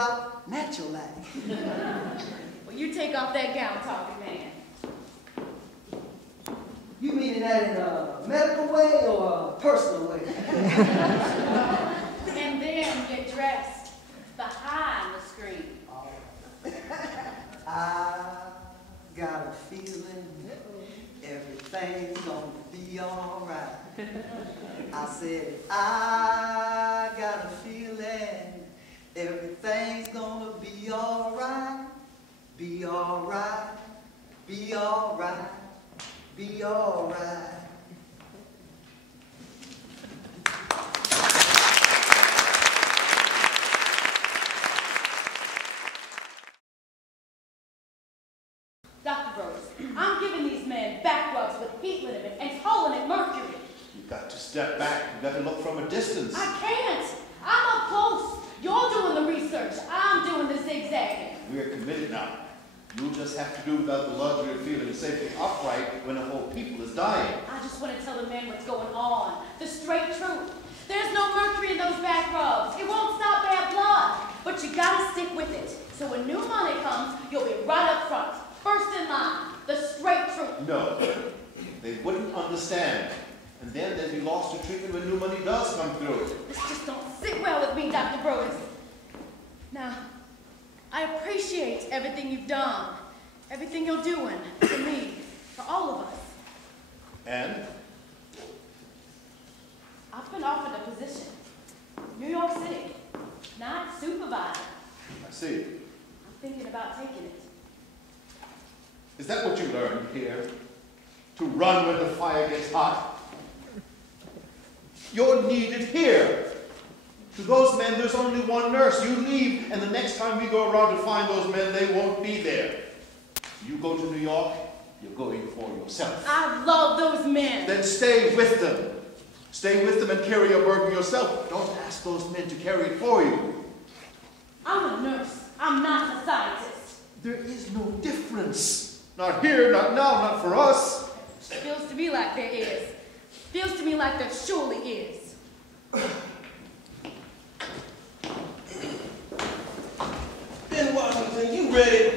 natural life. Well, you take off that gown, talking man. You mean that in a medical way or a personal way? And then get dressed behind the screen. I got a feeling everything's gonna be all right. I said, I got a feeling everything's gonna be all right. Be all right. Be all right. Be all right. Dr. Brooks, I'm giving these men back rubs with heat liniment and calling it mercury. You've got to step back. You've got to look from a distance. I can't. I'm up close. You're doing the research. I'm doing the zigzagging. We're committed now. You'll just have to do without the luxury of feeling safely upright when a whole people is dying. I just want to tell the men what's going on. The straight truth. There's no mercury in those back rubs. It won't stop bad blood. But you gotta stick with it. So when new money comes, you'll be right up front. First in line. The straight truth. No. They wouldn't understand. And then they'd be lost to treatment when new money does come through. This just don't sit well with me, Dr. Brooks. Now, I appreciate everything you've done, everything you're doing for me, for all of us. And? I've been offered a position, New York City, night supervisor. I see. I'm thinking about taking it. Is that what you learned here? To run when the fire gets hot? You're needed here. To those men, there's only one nurse. You leave, and the next time we go around to find those men, they won't be there. You go to New York, you're going for yourself. I love those men. Then stay with them. Stay with them and carry your burden yourself. Don't ask those men to carry it for you. I'm a nurse. I'm not a scientist. There is no difference. Not here, not now, not for us. Feels to me like there is. Feels to me like there surely is. Ben Washington, you ready?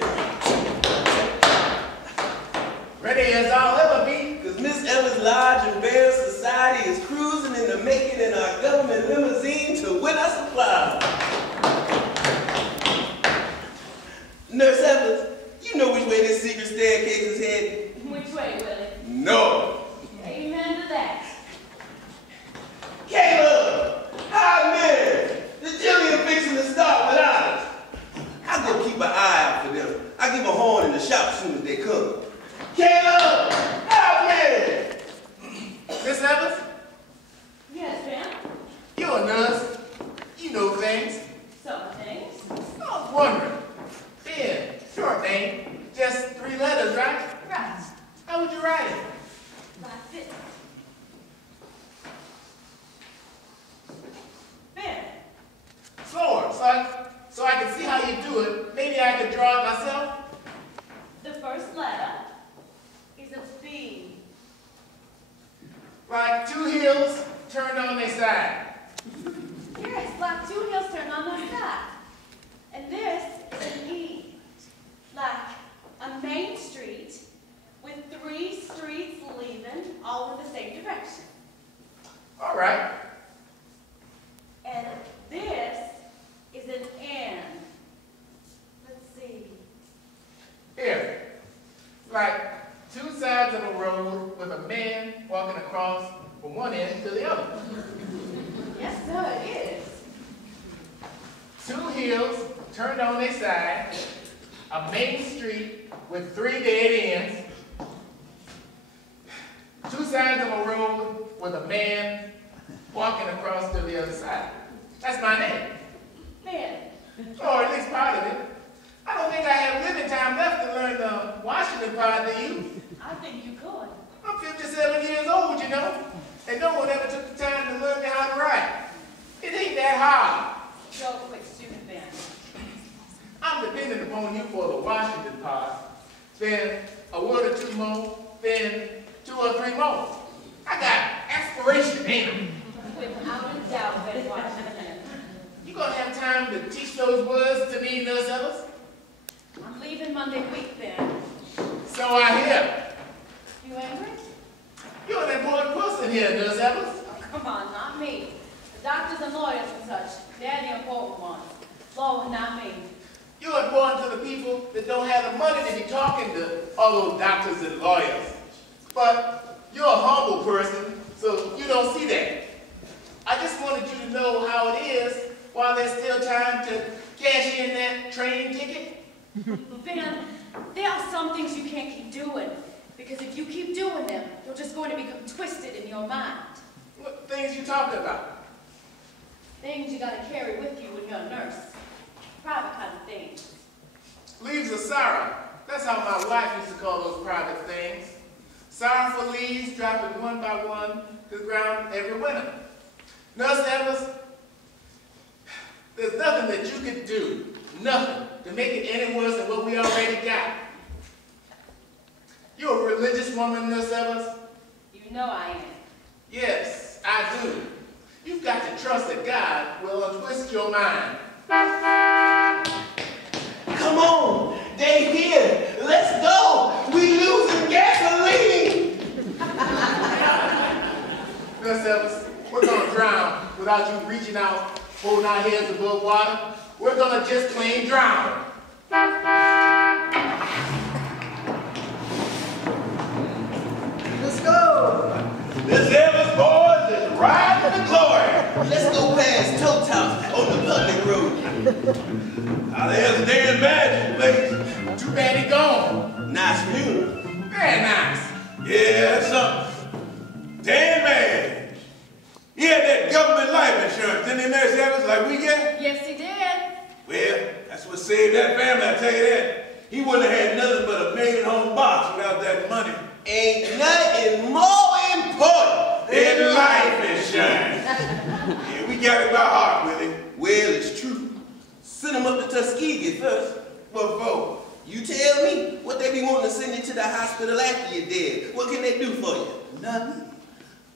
Ready as I'll ever be. Because Miss Evans' large and bare society is cruising in the making in our government limousine to win us a flower. Nurse Evans, you know which way this secret staircase is headed? Which way, Willie? No. Amen to that. Caleb! Hi, man! The Jillian fixing to start without us. I go keep an eye out for them. I give a horn in the shop as soon as they come. Caleb! Hi, man! Miss Evans, Yes, Ben. you're a nurse. You know things. Some things. I was wondering. Ben, short name. Just 3 letters, right? Right. How would you write it? Like this. Ben. Slower, so I can see how you do it. Maybe I could draw it myself. The first letter is a B. Like 2 hills turned on their side. Yes, like 2 hills turned on their side. And this is an E. Like a main street with 3 streets leaving all in the same direction. All right. And this is an N. Let's see. Here. Like 2 sides of a road with a man walking across from one end to the other. Yes, sir, it is. 2 hills turned on their side, a main street with 3 dead ends, 2 sides of a road with a man walking across to the other side. That's my name. Ben. Or at least part of it. I don't think I have living time left to learn the Washington part, do you? I think you could. I'm 57 years old, you know, and no one ever took the time to learn me how to write. It ain't that hard. You're a quick student, Ben. I'm depending upon you for the Washington part. Then a word or 2 more, then 2 or 3 more. I got aspiration, ain't I? Without a doubt, Ben Washington. You gonna have time to teach those words to me, Nurse Evans? I'm leaving Monday week then. So I hear. You angry? You're an important person here, Nurse Evans. Oh, come on, not me. The doctors and lawyers and such, they're the important ones. Flo, not me. You're important to the people that don't have the money to be talking to all those doctors and lawyers. But you're a humble person, so you don't see that. I just wanted you to know how it is while there's still time to cash in that train ticket. Van, there are some things you can't keep doing. Because if you keep doing them, you're just going to become twisted in your mind. What things you talking about? Things you gotta carry with you when you're a nurse. Private kind of things. Leaves of sorrow. That's how my wife used to call those private things. Sorrowful leaves dropping one by one to the ground every winter. Nurse Evans, there's nothing that you could do, nothing, to make it any worse than what we already got. You're a religious woman, Nurse Evans? You know I am. Yes, I do. You've got to trust that God will untwist your mind. Come on, they here. Let's go. We losing gasoline. Nurse Evans, we're gonna drown without you reaching out, holding our heads above water. We're gonna just plain drown. Let's go. This Evans boys is riding to glory. Let's go past Tote's house on the public road. How the hell's Dan Badger's place? Too bad he gone. Nice funeral. Very nice. Yeah, that's something. Dan Badger. He had that government life insurance, didn't he, Nurse Evans, like we get? Yes, he did. Well, that's what saved that family, I tell you that. He wouldn't have had nothing but a $1,000,000 box without that money. Ain't nothing more important than life insurance. Yeah, we got it by heart, Willie. Well, it's true. Send him up to Tuskegee first. What for? You tell me. What they be wanting to send you to the hospital after you're dead? What can they do for you? Nothing.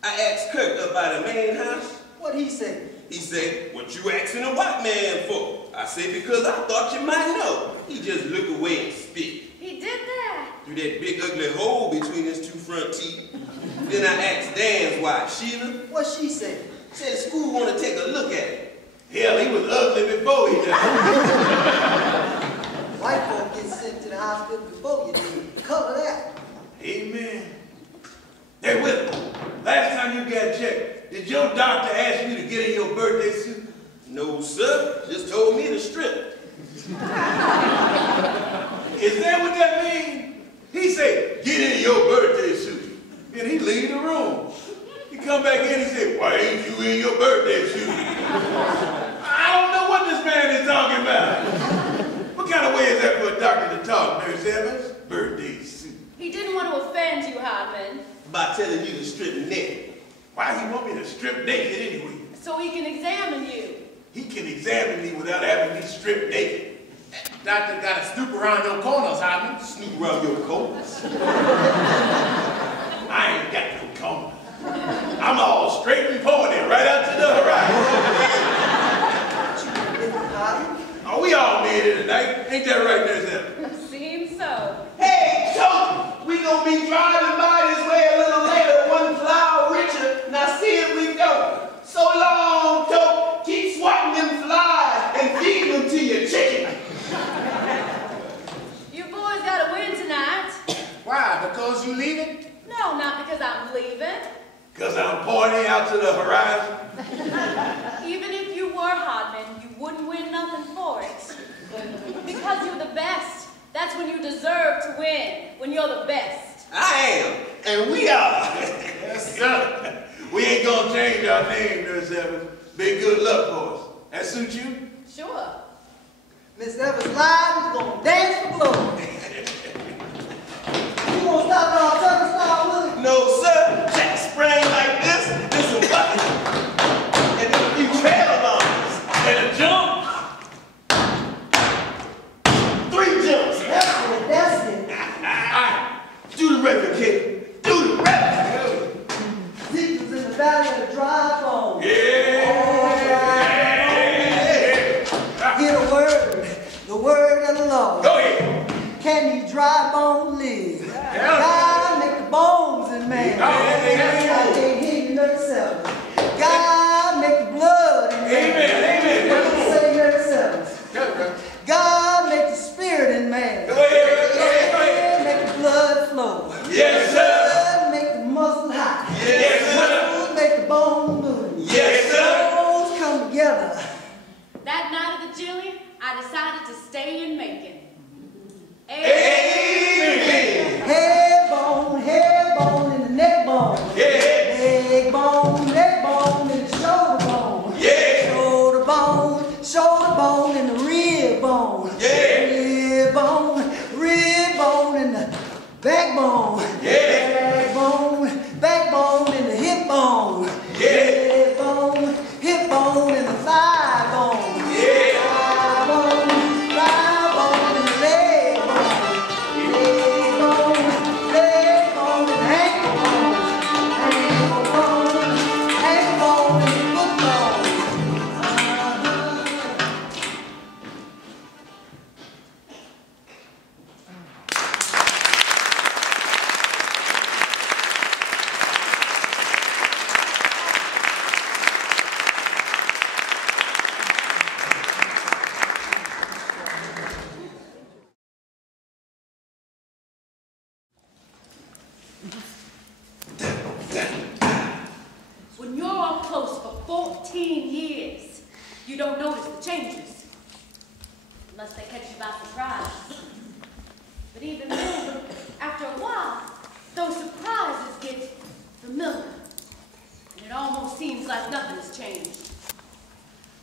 I asked Kirk up by the main house. What he say? He said, what you asking a white man for? I said, because I thought you might know. He just look away and spit. He did that. Through that big ugly hole between his two front teeth. Then I asked Dan's wife, Sheila. What she say? Said school want to take a look at it. Hell, he was ugly before he died. White folk get sent to the hospital before you did. Cover that. Amen. Hey, Willie, last time you got checked, did your doctor ask you to get in your birthday suit? No, sir. Just told me to strip. Is that what that means? He said, get in your birthday suit. And he leave the room. He come back in and say, why ain't you in your birthday suit? I don't know what this man is talking about. What kind of way is that for a doctor to talk, Nurse Evans? Birthday suit. He didn't want to offend you, Hardman. By telling you to strip naked. Why he want me to strip naked anyway? So he can examine you. He can examine me without having me stripped naked. Doctor gotta snoop around your corners, Hardman. Snoop around your corners. I ain't got no corners. I'm all straight and pointed right out to the horizon. Oh, we all made it tonight. Ain't that right, Nurse Evans? Seems so. Hey, Tote, we gonna be driving by this way a little later, one flower richer. Now see if we go. So long, Tote. Keep swatting them flies and feeding them to your chicken. You boys gotta win tonight. Why? Because you leaving? No, not because I'm leaving. Because I'm pointing out to the horizon. Even if you were Hardman, you wouldn't win nothing for it. Because you're the best. That's when you deserve to win. When you're the best. I am, and we are. Yes, sir. We ain't gonna change our name, Nurse Evans. Big good luck for us. That suit you? Sure. Miss Evans live is gonna dance for glory. You gonna stop at our turnstile, Willie? No, sir. Jack sprang like this, then some buckets, and then a few trail lines, and a jump. 3 jumps. That's it. Do the record, kid. Do the record. Zeke was in the valley of the dry bones. Yeah. Lord. Go ahead. Can you dry bone live? God make the bones in man. God can't hear you yourself. God make the blood in man. Amen. Say yourself. God make the spirit in man. Go ahead. Make the blood flow. Yes, sir. Blood make the muscle hot. Yes, sir. Blood make the bone move. Yes, sir. Bones come together. That night of the Jilly, I decided to stay in Macon. Amen. Head bone in the neck bone. Yeah. Neck bone in the shoulder bone. Yeah. Shoulder bone in the rib bone. Yeah. Rib bone in the backbone. Yeah. Backbone in the hip bone. Yeah. Hip bone in the thigh bone. Yeah. Thigh bone in the leg bone. Leg bone in the ankle bone. Ankle bone in the foot bone. When you're up close for 14 years, you don't notice the changes. Unless they catch you by surprise. But even then, after a while, those surprises get familiar. And it almost seems like nothing has changed.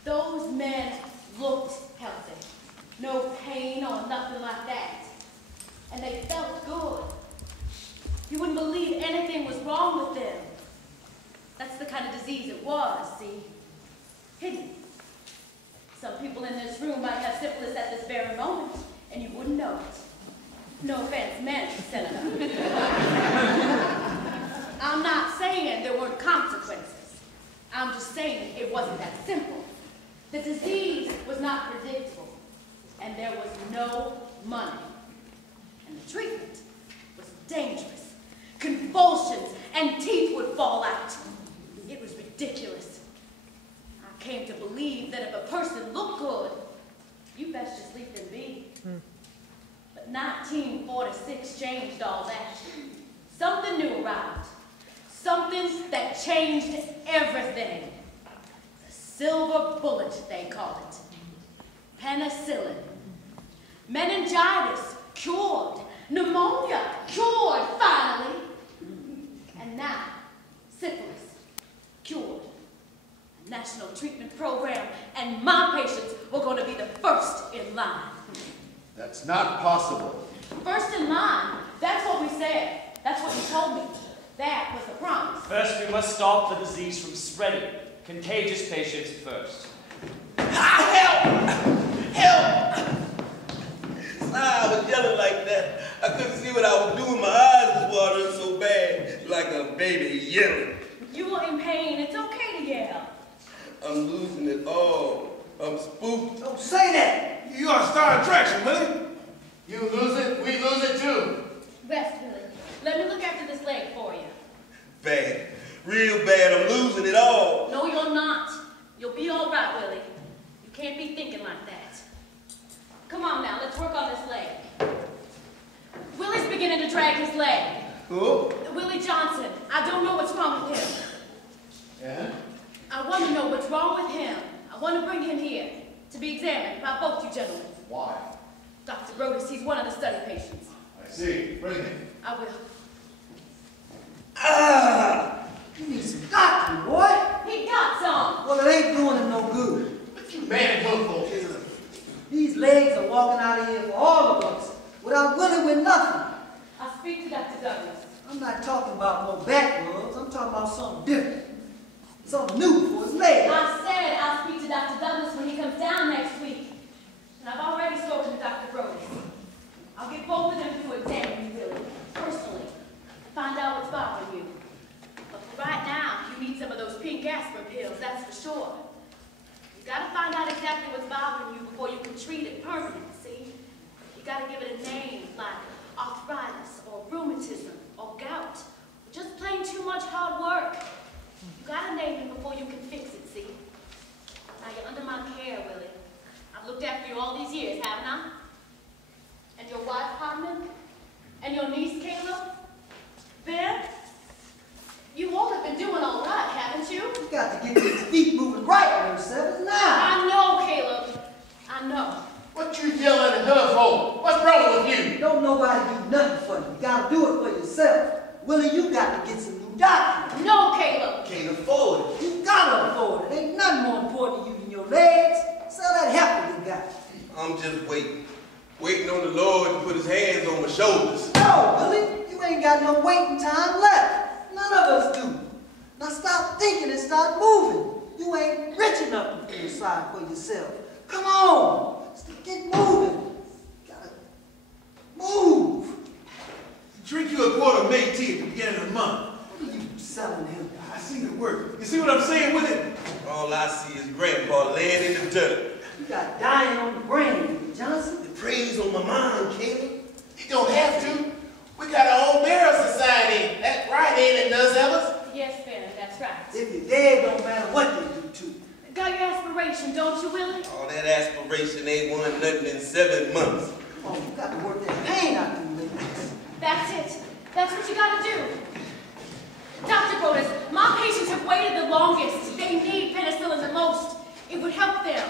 Those men looked healthy. No pain or nothing like that. And they felt good. You wouldn't believe anything was wrong with them. That's the kind of disease it was, see? Hidden. Some people in this room might have syphilis at this very moment, and you wouldn't know it. No offense meant, Senator. I'm not saying there weren't consequences. I'm just saying it wasn't that simple. The disease was not predictable, and there was no money. And the treatment was dangerous. Convulsions and teeth would fall out. It was ridiculous. I came to believe that if a person looked good, you best just leave them be. But 1946 changed all that. Something new arrived. Something that changed everything. The silver bullet, they call it. Penicillin. Meningitis, cured. Pneumonia, cured, finally. And now, syphilis, cured. A national treatment program, and my patients were going to be the first in line. That's not possible. First in line, that's what we said. That's what you told me. That was the promise. First, we must stop the disease from spreading. Contagious patients first. Help! I was yelling like that. I couldn't see what I was doing. My eyes was watering so bad, like a baby yelling. You are in pain. It's okay to yell. I'm losing it all. I'm spooked. Don't say that. You ought to start a traction, Willie. You lose it, we lose it too. Rest, Billy. Let me look after this leg for you. Bad. Real bad. I'm losing it all. No, you're not. You'll be all right, Willie. You can't be thinking like that. Come on now, let's work on this leg. Willie's beginning to drag his leg. Who? Willie Johnson. I don't know what's wrong with him. And? I want to know what's wrong with him. I want to bring him here to be examined by both you gentlemen. Why? Dr. Brodus, he's one of the study patients. I see. Bring him. I will. You need some doctor, boy. He got some. Well, it ain't doing him no good. But you man go for it. These legs are walking out of here for all of us without Willie with nothing. I'll speak to Dr. Douglas. I'm not talking about no back rubs. I'm talking about something different. Something new for his legs. I said I'll speak to Dr. Douglas when he comes down next week. And I've already spoken to Dr. Brodus. I'll get both of them to examine you, Willie, personally. Find out what's bothering you. But for right now, you need some of those pink aspirin pills, that's for sure. You gotta find out exactly what's bothering you before you can treat it permanently, see? gotta give it a name like arthritis or rheumatism or gout. Or just plain too much hard work. You gotta name him before you can fix it, see? Now you're under my care, Willie. I've looked after you all these years, haven't I? And your wife, Hartman? And your niece, Caleb? Ben? You all have been doing all right, haven't you? You got to get these feet moving right, Nurse Evans, now. I know, Caleb. I know. What you yelling at her for? What's wrong with you? Don't nobody do nothing for you. You got to do it for yourself. Willie, you got to get some new doctors. No, Caleb. Can't afford it. You got to afford it. Ain't nothing more important to you than your legs. Sell that heifer you got. I'm just waiting on the Lord to put his hands on my shoulders. No, Willie, you ain't got no waiting time left. None of us do. Now stop thinking and start moving. You ain't rich enough to decide for yourself. Come on. Get moving. Gotta move. Drink you a quart of May tea at the beginning of the month. What are you selling him? I seen it work. You see what I'm saying with it? All I see is Grandpa laying in the dirt. You got dying on the brain, Johnson. The praise on my mind, Caleb. You don't have to. We got our own burial society. That's right, ain't it, Nurse Evans? Yes, Ben, that's right. If you're dead, don't matter what they do to you. Got your aspiration, don't you, Willie? All that aspiration ain't won nothing in 7 months. Come on, you got to work that pain out of you. That's it. That's what you gotta do. Dr. Brodus, my patients have waited the longest. They need penicillin the most. It would help them.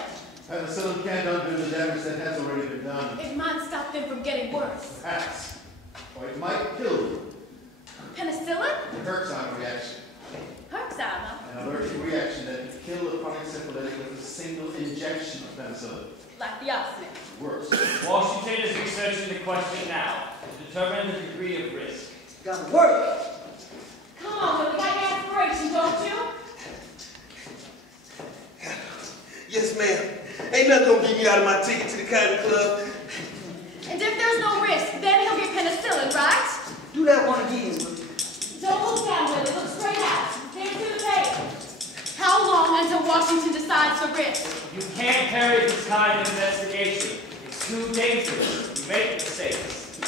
Penicillin can't undo the damage that has already been done. It might stop them from getting worse. Perhaps. Or it might kill you. Penicillin? The Herxheimer reaction. Herxheimer? An allergic reaction that can kill a chronic syphilitic with a single injection of penicillin. Like the arsenic. Worse. Washington is researching the question now to determine the degree of risk. Gotta work. Come on, Willie, got your aspiration, don't you? Yes, ma'am. Ain't nothing gonna get me out of my ticket to the country club. And if there's no risk, then he'll get penicillin, right? Do that one again. Don't look down, Willie. Look straight out. There to the page. How long until Washington decides the risk? You can't carry this kind of investigation. It's too dangerous. You make mistakes.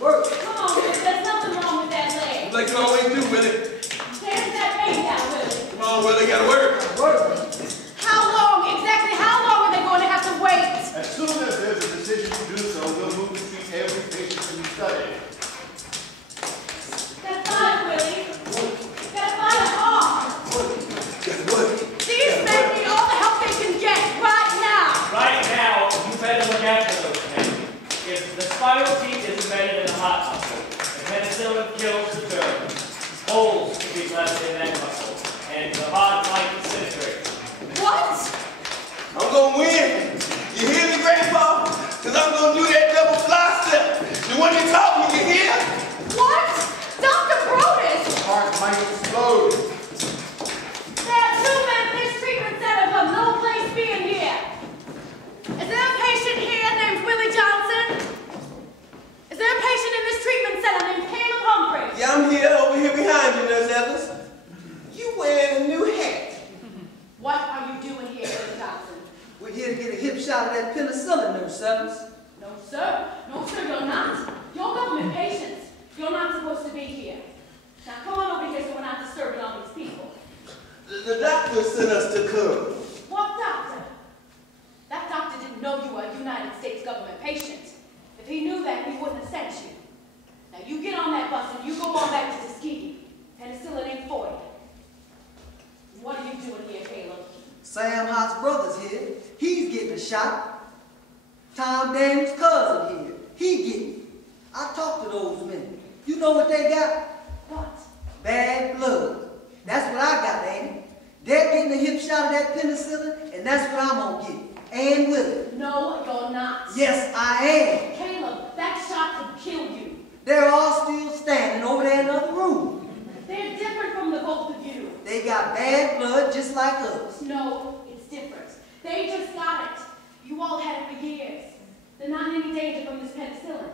Work. Come on, Willie. There's nothing wrong with that leg. Like you always do, Willie. There's that vein down, Willie. Come on, Willie, gotta work. Work. How long? Exactly how long are they going to have to wait? As soon as there's a decision to do so, we'll move to treat every patient in the study. That's fine, Willie. That's fine at all. Gotta work. These men need all the help they can get right now. Right now, you better look after those men. If the spinal teeth is embedded in the heart muscle, the penicillin kills the germ. Holes can be left in that muscle, and the heart might disintegrate. What? I'm gonna win. You hear me, Grandpa? Cause I'm gonna do that double fly step. The one you taught me, you hear? What? Dr. Brodus! The heart might explode. There are 2 men in this treatment center, but no place being here. Is there a patient here named Willie Johnson? Is there a patient in this treatment center named Caleb Humphrey? Yeah, I'm here, over here behind you, Nurse Evans. You wearing a new hat. What are you doing here, Willie Johnson? We're here to get a hip shot of that penicillin, Nurse Evans. No, sir. No, sir, you're not. You're government patients. You're not supposed to be here. Now, come on over here so we're not disturbing all these people. The doctor sent us to come. What doctor? That doctor didn't know you were a United States government patient. If he knew that, he wouldn't have sent you. Now, you get on that bus and you go on back to Tuskegee. Penicillin ain't for you. What are you doing here, Caleb? Sam Hott's brother's here. He's getting a shot. Tom Daniels' cousin here. He getting it. I talked to those men. You know what they got? What? Bad blood. That's what I got, ain't it? They're getting a hip shot of that penicillin, and that's what I'm gonna get. And with it. No, you're not. Yes, I am. Caleb, that shot could kill you. They're all still standing over there in the other room. They're different from the both of you. They got bad blood just like us. No, it's different. They just got it. You all had it for years. They're not in any danger from this penicillin.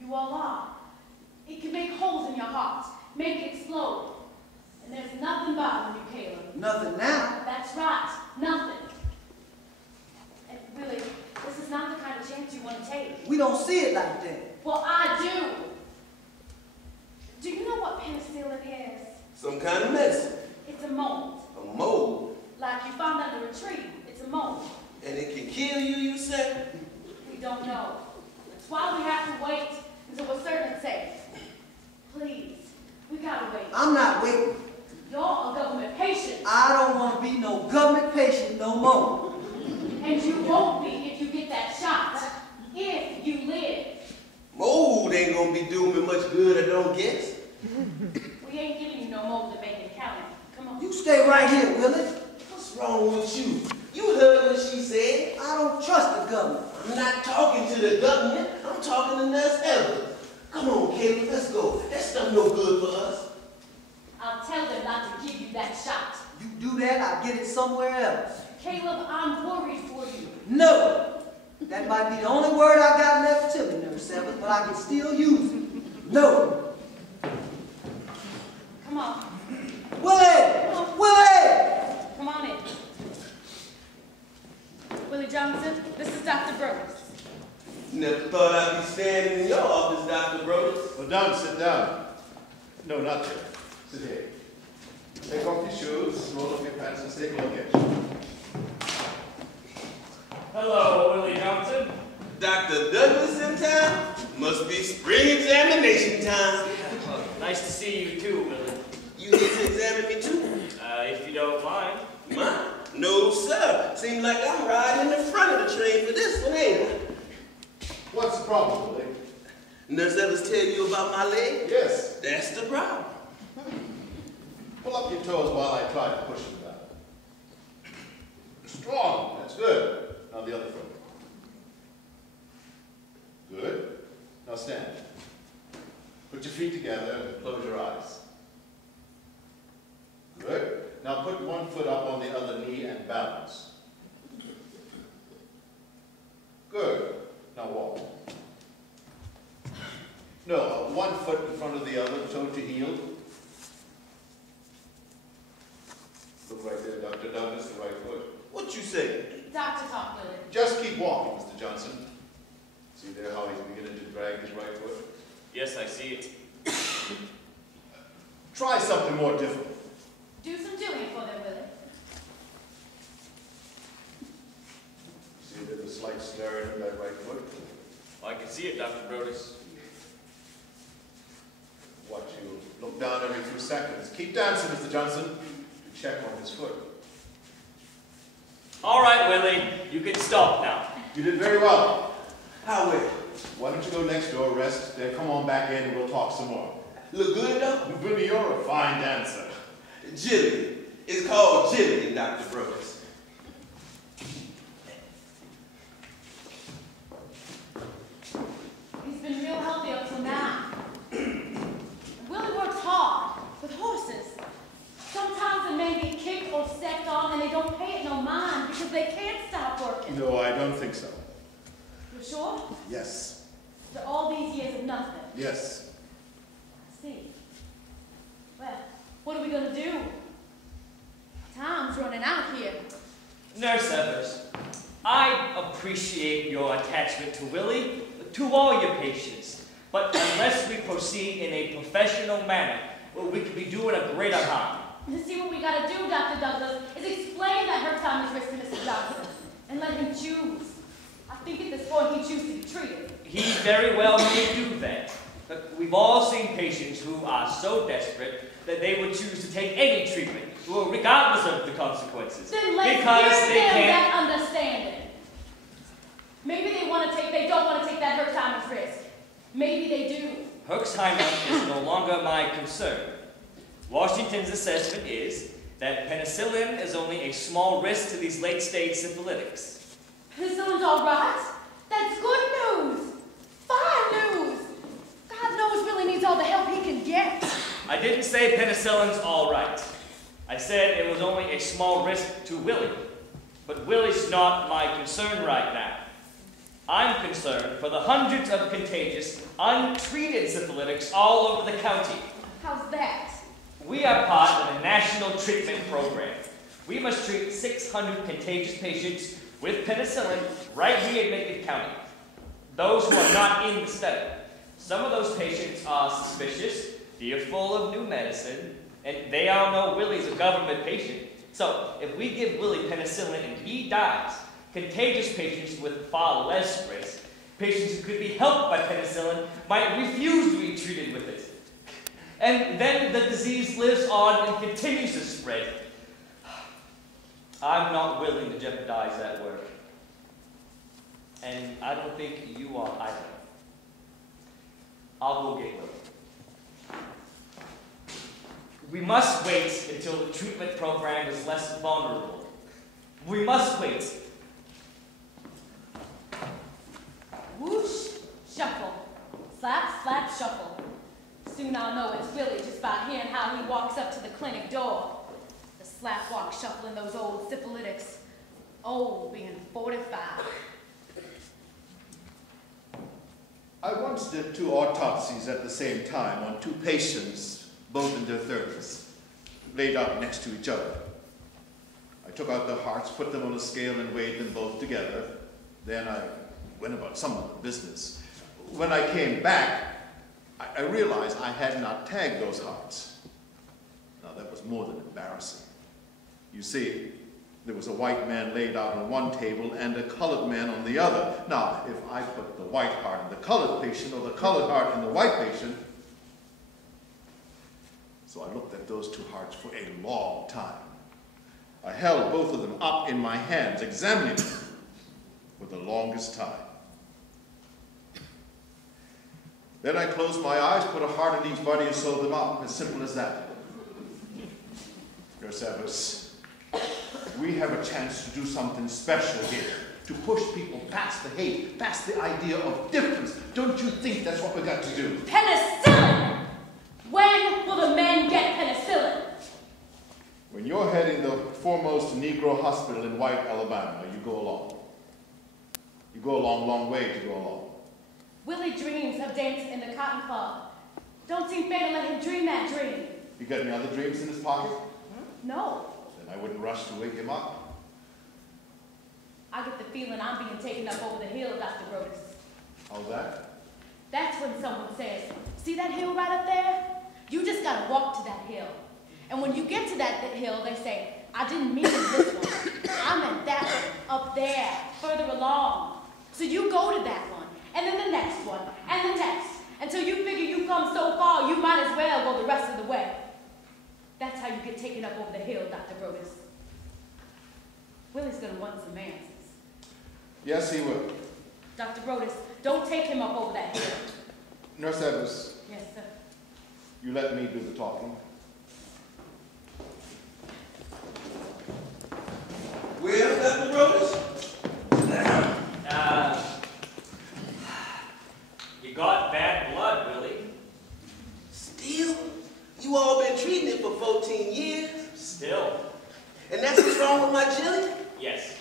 You all are. It can make holes in your heart, make it explode. And there's nothing bothering you, Caleb. Nothing now. That's right, nothing. And really, this is not the kind of We don't see it like that. Well, I do. Do you know what penicillin is? Some kind of medicine. It's a mold. A mold. Like you found under a tree. It's a mold. And it can kill you, you say? We don't know. That's why we have to wait until we're certain it's safe. Please, we gotta wait. I'm not waiting. You're a government patient. I don't want to be no government patient no more. And you won't be if you get that shot. If you live. Mold ain't gonna be doing me much good, I don't guess. We ain't giving you no mold in Macon County. Come on. You stay right here, Willie. What's wrong with you? You heard what she said. I don't trust the government. I'm not talking to the government. I'm talking to Nurse Evans. Come on, Caleb, let's go. That stuff no good for us. I'll tell them not to give you that shot. You do that, I'll get it somewhere else. Caleb, I'm worried for you. No. That might be the only word I got left to me, Nurse Evans, but I can still use it. No. Come on. Willie! Willie! Come on in. Willie Johnson, this is Dr. Brooks. Never thought I'd be standing in your office, Dr. Brodus. Well, down, sit down. No, not there. Sit here. Take off your shoes, roll up your pants, and take a look at you. Hello, Willie Johnson. Dr. Douglas in town? Must be spring examination time. Nice to see you too, Willie. You here to examine me too? If you don't mind. Mine? No, sir. Seems like I'm riding in the front of the train for this one, ain't I? What's the problem, Willie? Nurse Evans tell you about my leg? Yes. That's the problem. Pull up your toes while I try to push them down. Strong. That's good. Now the other foot. Good. Now stand. Put your feet together and close your eyes. Good. Now put one foot up on the other knee and balance. Good. Now walk. No, one foot in front of the other, toe to heel. Look right there, Dr. Douglas, the right foot. What you say? Dr. Talk, Willie. Just keep walking, Mr. Johnson. See there how he's beginning to drag his right foot? Yes, I see it. Try something more difficult. Do some doing for them, Willie. See there's a slight slurring of that right foot? I can see it, Dr. Brodus. Watch you look down every few seconds. Keep dancing, Mr. Johnson, to check on his foot. All right, Willie, you can stop now. You did very well. How well? Why don't you go next door, rest, then come on back in and we'll talk some more. Look good, though? Billy, you're a fine dancer. Jillian. It's called Jillian, Dr. Brooks. He's been real healthy up till now. Willie works hard with horses. Sometimes they may be kicked or stepped on and they don't pay it no mind because they can't stop working. No, I don't think so. You sure? Yes. After all these years of nothing. Yes. I see. Well, what are we gonna do? Time's running out here. Nurse Evers, I appreciate your attachment to Willie, to all your patients. But unless we proceed in a professional manner, well, we could be doing a greater harm. To see what we gotta do, Dr. Douglas, is explain that her time is risk to Mr. Johnson and let him choose. I think at this point he chooses to be treated. He very well may do that. But we've all seen patients who are so desperate that they would choose to take any treatment, well, regardless of the consequences. Then let's because give they them can't. that understanding. Maybe they don't want to take that Herxheimer's risk. Maybe they do. Herxheimer is no longer my concern. Washington's assessment is that penicillin is only a small risk to these late-stage syphilitics. Penicillin's all right? That's good news. Fine news. God knows Willie needs all the help he can get. I didn't say penicillin's all right. I said it was only a small risk to Willie. But Willie's not my concern right now. I'm concerned for the hundreds of contagious, untreated syphilitics all over the county. How's that? We are part of a national treatment program. We must treat 600 contagious patients with penicillin right here in Macon County. those who are not in the study. Some of those patients are suspicious, fearful of new medicine, and they all know Willie's a government patient. So if we give Willie penicillin and he dies, contagious patients with far less risk, patients who could be helped by penicillin, might refuse to be treated with it. And then the disease lives on and continues to spread. I'm not willing to jeopardize that work. And I don't think you are either. I'll go get Willie. We must wait until the treatment program is less vulnerable. We must wait. Whoosh, shuffle. Slap, slap, shuffle. Soon I'll know it's Willie just by hearing how he walks up to the clinic door. The slap walk shuffling those old syphilitics. Old being 45. I once did 2 autopsies at the same time on 2 patients, both in their 30s, laid out next to each other. I took out their hearts, put them on a scale, and weighed them both together. Then I went about some other business. When I came back, I realized I had not tagged those hearts. Now, that was more than embarrassing. You see, there was a white man laid out on one table and a colored man on the other. Now, if I put the white heart in the colored patient or the colored heart in the white patient, so I looked at those 2 hearts for a long time. I held both of them up in my hands, examining them for the longest time. Then I closed my eyes, put a heart in each body, and sewed them up. As simple as that. Nurse Evers, we have a chance to do something special here, to push people past the hate, past the idea of difference. Don't you think that's what we got to do? Penicillin! When will the men get penicillin? When you're heading the foremost Negro hospital in White, Alabama, you go along. You go a long, long way to go along. Willie dreams of dancing in the Cotton Club. Don't seem fair to let him dream that dream. You got any other dreams in his pocket? No. Then I wouldn't rush to wake him up. I get the feeling I'm being taken up over the hill, Dr. Brodus. How's that? That's when someone says, see that hill right up there? You just gotta walk to that hill. And when you get to that hill, they say, I didn't mean this one. I meant that one, up there, further along. So you go to that one, and then the next one, and the next, until you figure you've come so far, you might as well go the rest of the way. That's how you get taken up over the hill, Dr. Brodus. Willie's gonna want some answers. Yes, he will. Dr. Brodus, don't take him up over that hill. Nurse Evers, Yes, sir. you let me do the talking. Well, Dr. Brodus? You got bad blood, Willie. Still? You all been treating it for 14 years? Still. And that's what's wrong with my jelly? Yes.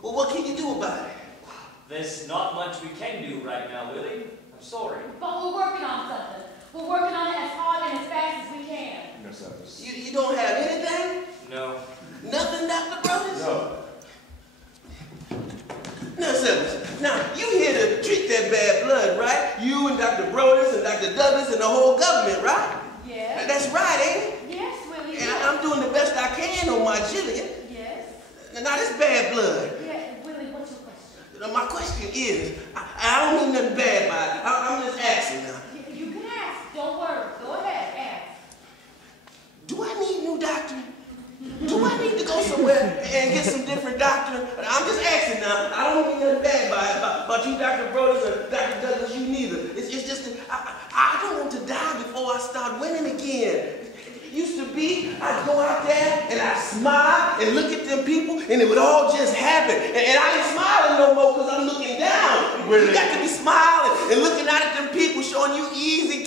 Well, what can you do about it? There's not much we can do right now, Willie. I'm sorry. But we're working on something. We're working on it as hard and as fast as we can. Nurse Evers. You don't have anything? No. Nothing, Dr. Brodus? No. Nurse Evers, now, you here to treat that bad blood, right? You and Dr. Brodus and Dr. Douglas and the whole government, right? Yes. That's right, ain't it? Yes, Willie. And I'm doing the best I can on my Jillian. Yes. Now, this bad blood. Yeah, Willie, what's your question? Now, my question is, I don't mean nothing bad by it. I'm just asking now. You can ask. Don't worry. Go ahead, ask. Do I need new doctor? Do I need to go somewhere and get some different doctor? I'm just asking now. I don't mean nothing bad by it, about you, Dr. Brodus, or Dr. Douglas, you neither. It's just that I don't want to die before I start winning again. It used to be, I'd go out there and I'd smile and look at them people and it would all just happen. And I ain't smiling no more because I'm looking down. Really? You got to be smiling and looking out at them people showing you easy